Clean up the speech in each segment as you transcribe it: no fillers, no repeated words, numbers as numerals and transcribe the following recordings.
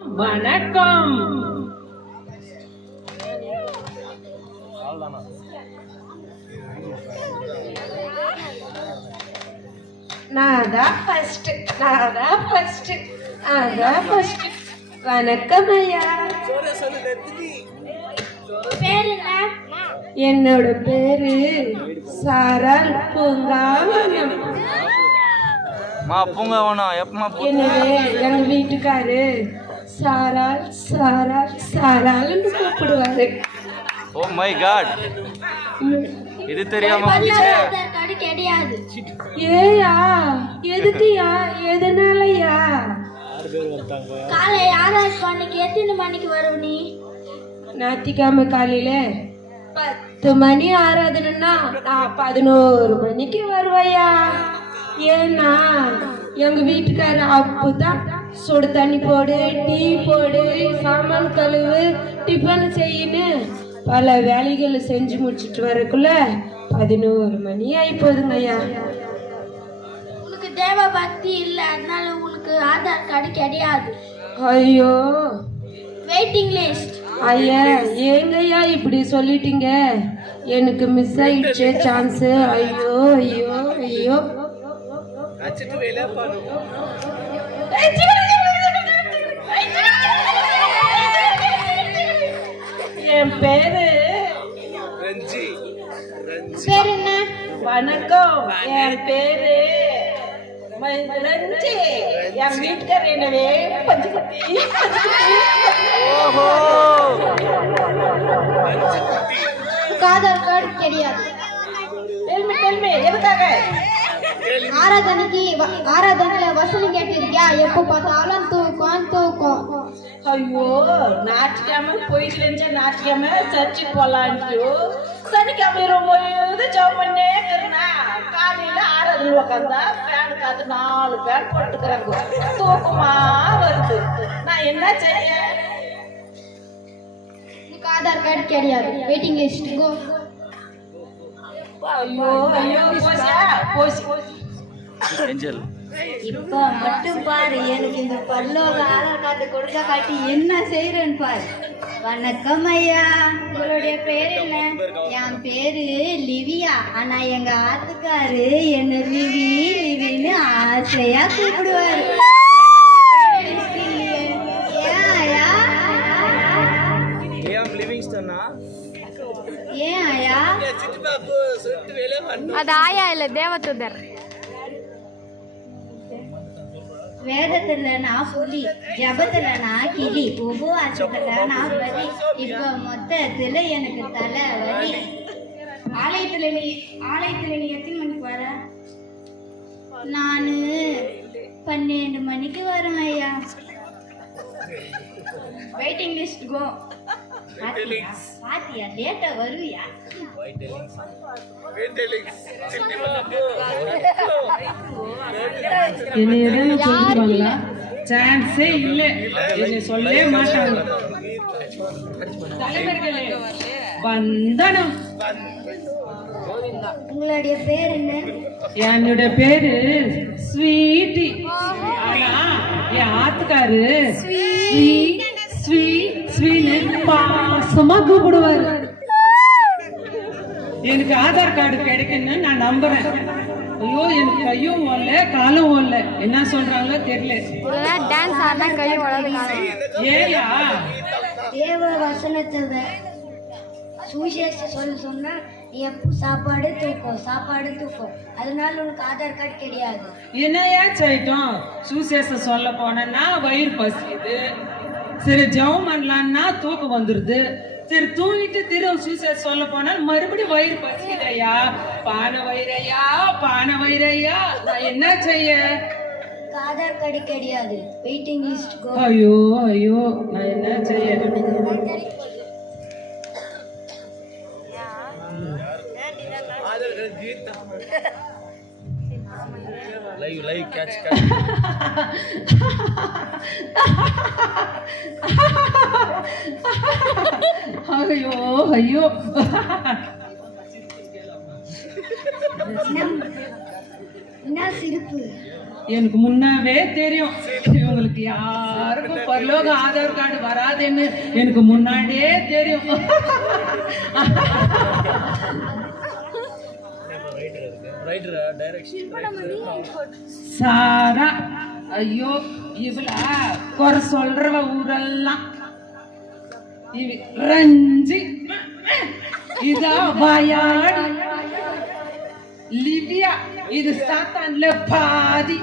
வணக்கம். வணக்கம் ஐயா. என்னோட பேரு சாரால் பூங்காவனம். எனவே எங்க வீட்டுக்காரு சாரால் சாரால் சாரால் கூப்பிடுவாரு. ஓ மை காட், இது தெரியாம கிடையாது. ஏயா எதுக்குயா எதனாலயா? காலை 6 மணிக்கு எத்தனை மணிக்கு வரும் நீ? ஞாயிற்றுக்கிழமை காலையில 10 மணி ஆராதனைன்னா நான் 11 மணிக்கு வருவையா. ஏன்னா எங்க வீட்டுக்கார அப்பதான் சுடு தண்ணி போடு, டீ போடு, சாமான் கழுவு, டிஃபன் செய்யணும் பல வேலைகளை செஞ்சு முடிச்சுட்டு வரக்குள்ள 11 மணி ஆகி போகுதுங்க ஐயா. உனக்கு தேவ பக்தி இல்லை, அதனால உனக்கு ஆதார் கார்டு கிடையாது. ஐயோ வெயிட்டிங் லிஸ்ட். ஐயா ஏங்கய்யா இப்படி சொல்லிட்டீங்க, எனக்கு மிஸ் ஆயிடுச்சே சான்ஸ். ஐயோ ஐயோ ஐயோ. என் பேரு பேர் என்ன? வணக்கம். என் பேரு ரஞ்சி. என் வீட்டுக்கார் என்னவே பஞ்சுக்குட்டி. ஆதார் கார்டு கிடையாது. எதுக்காக? ஆராதனையில வசனம் கேட்டிருக்கியா? எப்ப பார்த்தாலும் தூக்கம். ஐயோ ஞாயிற்றுக்கிழமை போயிட்டு ஞாயிற்றுக்கிழமை சர்ச்சுக்கு போலான்ட்டு சனிக்கிழமை ரொம்ப ஜாப் பண்ணே இருக்கிறேன்னா காலையில ஆராதனை உட்காந்தா ஃபேன் காத்து 4 ஃபேன் போட்டுக்கிறாங்க. தூக்கமா வருது. நான் என்ன செய்ய? உனக்கு ஆதார் கார்டு கிடையாது. வெயிட்டிங் லிஸ்ட் கோ. ஐயோ ஐயோ போசி. ஏஞ்சல், இப்ப மட்டும் பாரு, எனக்கு இந்த பல்லோக ஆதார் கார்டு கொடுக்க காட்டி என்ன செய்யறேன்னு பாரு. வணக்கம் ஐயா, உங்களுடைய பேர் என்ன? என் பேரு லிவியா. ஆனா எங்க ஆத்துக்காரு என்ன லிவின்னு ஆசையா கூப்பிடுவாரு. ஏன் ஐயா? அது ஆயா இல்ல தேவதூதர். வேதத்துல நான் புலி, ஜபத்துல நான் கிளி, உபவாசத்துல நான் வலி, இப்ப மொத்தத்துல எனக்கு தலை வலி. ஆலயத்துல நீ எத்தனை மணிக்கு வர? நானு 12 மணிக்கு வரேன் ஐயா. வெயிட்டிங் லிஸ்ட் கோ. பாத்தியா லேட்டா வருவியா? என்ன சொல்லுவாங்களா? சான்ஸே இல்லை, என்னை சொல்லவே மாட்டாங்க. தலைவர்களே வந்தனம். உங்களுடைய பேர் என்ன? என்னோட பேரு ஸ்வீட்டி. ஆனா என் ஆத்துக்காரு பாசமா கூப்பிடுவாரு. எனக்கு ஆதார் கார்டு கிடைக்குன்னு நான் நம்புறேன். ஐயோ எனக்கு கையும் ஓடல காலும் ஓடல, என்ன சொல்றாங்களோ தெரியல. டான்ஸ் ஆடினா கையும் வளருது. ஏயா தேவ வசனத்தை சுவிசேஷ சொன்னா சாப்பாடு தூக்கம். அதனால உனக்கு ஆதார் கார்டு கிடையாது. என்னையா செய்யட்டும்? சுவிசேஷம் சொல்ல போனா வயிறு பசிக்குது, சரி ஜெபம் பண்ணலான்னா தூக்கம் வந்துருது, சரி தூங்கிட்டு திரும்ப சுவிசேஷம் சொல்ல போனால் மறுபடியும் வயிறு பசிக்குதையா. பானை வயிறையா நான் என்ன செய்ய? ஆதார் கார்டு கிடையாது. வெயிட்டிங் லிஸ்ட் கோ. ஐயோ நான் என்ன செய்ய? Live catch. ஐயோ என்ன சிரிப்பு? எனக்கு முன்னவே தெரியும் இவங்களுக்கு யாருக்கும் பரலோக ஆதார் கார்டு வராதுன்னு எனக்கு முன்னாடியே தெரியும். சாரா ஐயோ இவளா குறை சொல்றவ ஊரெல்லாம் ரஞ்சி இதா வாயாடி லிவியா இது சாத்தான்ல பாதி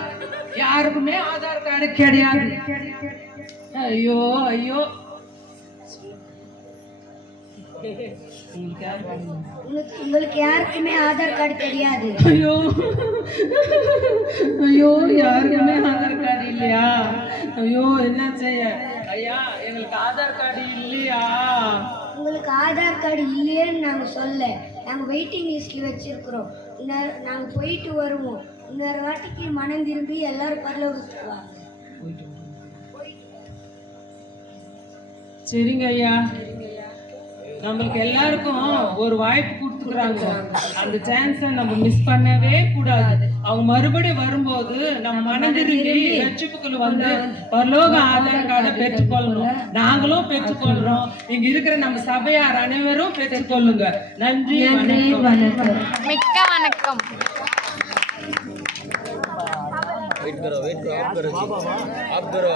யாருக்குமே ஆதார் கார்டு கிடையாது. ஐயோ ஐயோ உங்களுக்கு யாருக்குமே ஆதார் கார்டு தெரியாது. ஐயோ ஐயோ யாருக்குமே ஆதார் கார்டு இல்லையா? ஐயோ என்ன செய்ய ஐயா, எங்களுக்கு ஆதார் கார்டு இல்லையா? உங்களுக்கு ஆதார் கார்டு இல்லையேன்னு நாங்கள் சொல்ல, நாங்கள் வெயிட்டிங் லிஸ்ட்டில் வச்சுருக்குறோம். நாங்கள் போயிட்டு வருவோம். இன்னொரு வாட்டிக்கு மனம் திரும்பி எல்லாரும் பரலோகத்துக்கு வாங்க. சரிங்க ஐயா, நம்மளுக்கு எல்லாருக்கும் ஒரு வாய்ப்பு கொடுத்துக்கிறாங்க. அந்த சான்ஸை நம்ம மிஸ் பண்ணவே கூடாது. அவங்க மறுபடியும் வரும்போது நம்ம மனதிரும்பி ரட்சிப்புக்குள்ள வந்து பரலோக ஆதார் கார்டை பெற்றுக்கொள்ளணும். நாங்களும் பெற்றுக்கொள்றோம். இங்க இருக்கிற நம்ம சபையார் அனைவரும் பெற்றுக்கொள்ளுங்க. நன்றி, வணக்கம். மிக்க வணக்கம். वेट करो आप करो